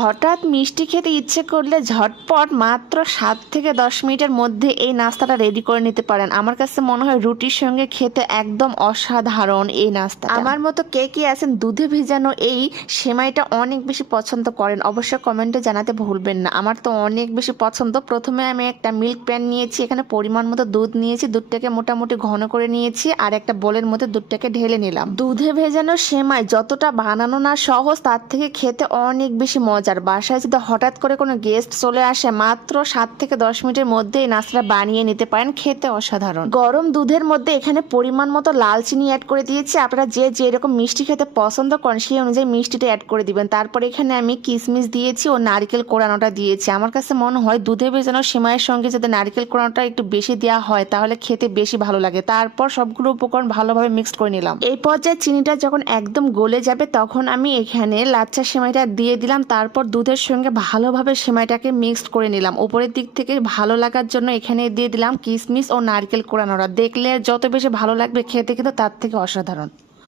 হঠাৎ মিষ্টি খেতে ইচ্ছে করলে ঝটপট মাত্র 7 থেকে 10 মিনিটের মধ্যে এই নাস্তাটা রেডি করে নিতে পারেন। আমার কাছে মনে হয় রুটির সঙ্গে খেতে একদম অসাধারণ এই নাস্তা। আমার মতো কে কে আছেন দুধে ভেজানো এই সেমাইটা অনেক বেশি পছন্দ করেন, অবশ্যই কমেন্টে জানাতে ভুলবেন না। আমার তো অনেক বেশি পছন্দ। প্রথমে আমি একটা মিল্ক প্যান নিয়েছি, এখানে পরিমাণ মতো দুধ নিয়েছি, দুধটাকে মোটামুটি ঘন করে নিয়েছি আর একটা বোলের মধ্যে দুধটাকে ঢেলে নিলাম। দুধে ভেজানো সেমাই যতটা বানানো না সহজ, তার থেকে খেতে অনেক বেশি মজার। বাসায় যদি হঠাৎ করে কোনো গেস্ট চলে আসে, মাত্র 7 থেকে 10 মিনিটের মধ্যে এই নাস্তাটা বানিয়ে নিতে পারেন, খেতে অসাধারণ। গরম দুধের মধ্যে এখানে পরিমাণ মতো লাল চিনি অ্যাড করে দিয়েছি। আপনারা যে যেরকম মিষ্টি খেতে পছন্দ করেন সেই অনুযায়ী মিষ্টিটা অ্যাড করে দিবেন। তারপর এখানে আমি কিশমিশ দিয়েছি ও নারকেল কোড়ানোটা দিয়েছি। আমার কাছে মনে হয় দুধে ভেজানো সেমাইয়ের সঙ্গে যদি নারকেল কোড়ানোটা একটু বেশি দেওয়া হয় তাহলে খেতে বেশি ভালো লাগে। তারপর সবগুলো উপকরণ ভালোভাবে মিক্স করে নিলাম। এই পর্যায়ে চিনিটা যখন একদম গলে যাবে তখন আমি এখানে লাচ্ছা সেমাইটা দিয়ে দিলাম। তারপর দুধের সঙ্গে ভালোভাবে সেমাইটাকে মিক্সড করে নিলাম। উপরের দিক থেকে ভালো লাগার জন্য এখানে দিয়ে দিলাম কিশমিশ ও নারকেল কোড়ানোটা। দেখলে যত বেশি ভালো লাগবে খেতে, কিন্তু তার থেকে অসাধারণ।